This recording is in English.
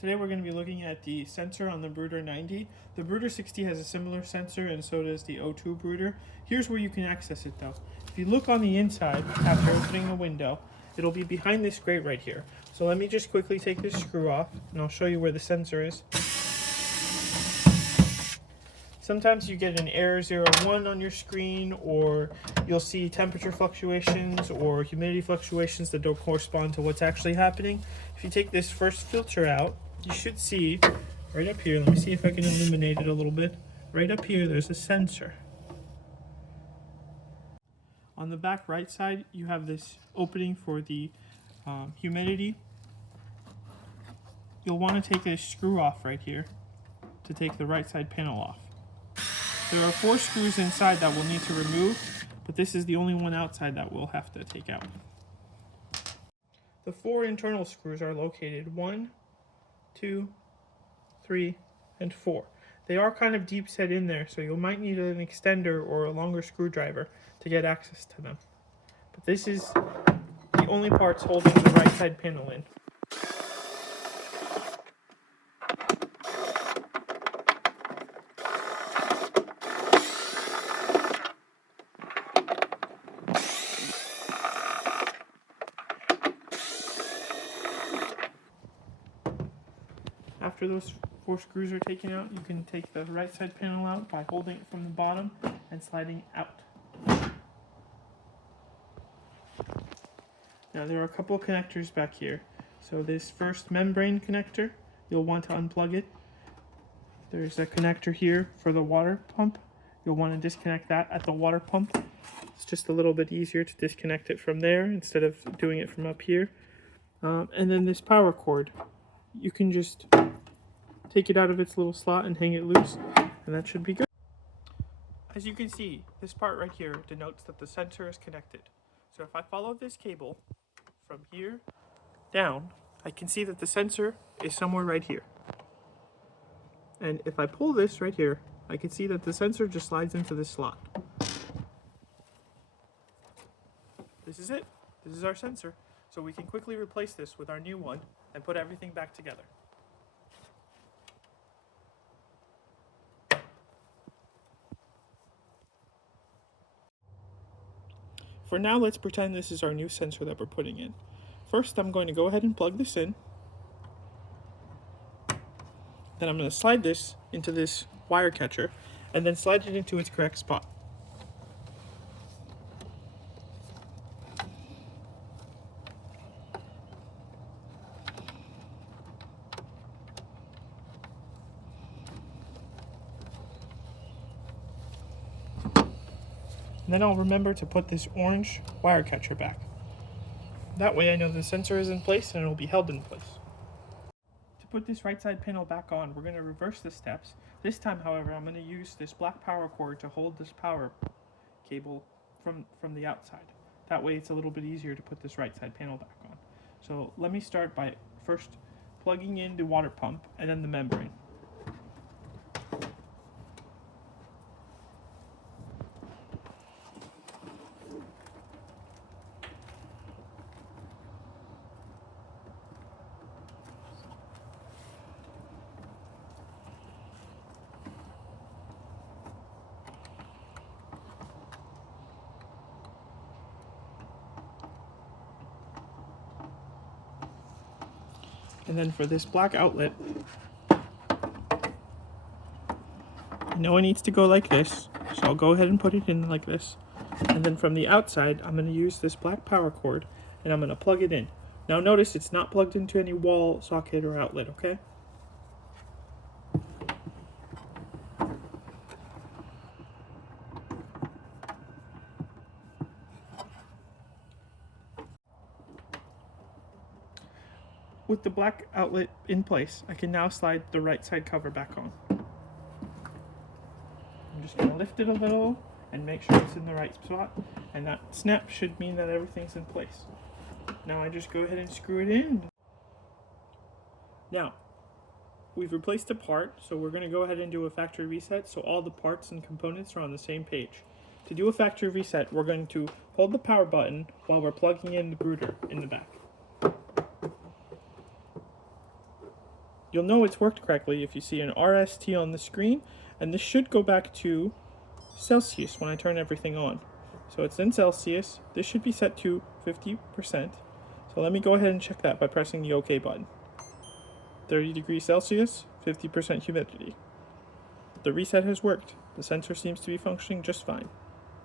Today we're going to be looking at the sensor on the Brooder 90. The Brooder 60 has a similar sensor and so does the O2 Brooder. Here's where you can access it though. If you look on the inside after opening the window, it'll be behind this grate right here. So let me just quickly take this screw off and I'll show you where the sensor is. Sometimes you get an error 01 on your screen, or you'll see temperature fluctuations or humidity fluctuations that don't correspond to what's actually happening. If you take this first filter out, you should see right up here, let me see if I can illuminate it a little bit. Right up here, there's a sensor. On the back right side, you have this opening for the humidity. You'll want to take this screw off right here to take the right side panel off. There are 4 screws inside that we'll need to remove, but this is the only one outside that we'll have to take out. The 4 internal screws are located 1, 2, 3, and 4. They are kind of deep set in there, so you might need an extender or a longer screwdriver to get access to them. But this is the only parts holding the right side panel in. After those 4 screws are taken out, you can take the right side panel out by holding it from the bottom and sliding out. Now there are a couple of connectors back here. So this first membrane connector, you'll want to unplug it. There's a connector here for the water pump. You'll want to disconnect that at the water pump. It's just a little bit easier to disconnect it from there instead of doing it from up here. And then this power cord, you can just take it out of its little slot and hang it loose, and that should be good. As you can see, this part right here denotes that the sensor is connected. So if I follow this cable from here down, I can see that the sensor is somewhere right here. And if I pull this right here, I can see that the sensor just slides into this slot. This is it. This is our sensor. So we can quickly replace this with our new one and put everything back together. For now, let's pretend this is our new sensor that we're putting in. First, I'm going to go ahead and plug this in. Then I'm going to slide this into this wire catcher and then slide it into its correct spot. And then I'll remember to put this orange wire catcher back. That way I know the sensor is in place and it will be held in place. To put this right side panel back on, we're going to reverse the steps. This time, however, I'm going to use this black power cord to hold this power cable from the outside. That way it's a little bit easier to put this right side panel back on. So let me start by first plugging in the water pump and then the membrane. And then for this black outlet, I know it needs to go like this, so I'll go ahead and put it in like this. And then from the outside, I'm going to use this black power cord and I'm going to plug it in. Now notice it's not plugged into any wall, socket, or outlet, okay? With the black outlet in place, I can now slide the right side cover back on. I'm just going to lift it a little and make sure it's in the right spot, and that snap should mean that everything's in place. Now I just go ahead and screw it in. Now, we've replaced a part, so we're going to go ahead and do a factory reset so all the parts and components are on the same page. To do a factory reset, we're going to hold the power button while we're plugging in the Brooder in the back. you'll know it's worked correctly if you see an RST on the screen, and this should go back to Celsius when I turn everything on. So it's in Celsius. This should be set to 50%. So let me go ahead and check that by pressing the OK button. 30 degrees Celsius, 50% humidity. The reset has worked. The sensor seems to be functioning just fine.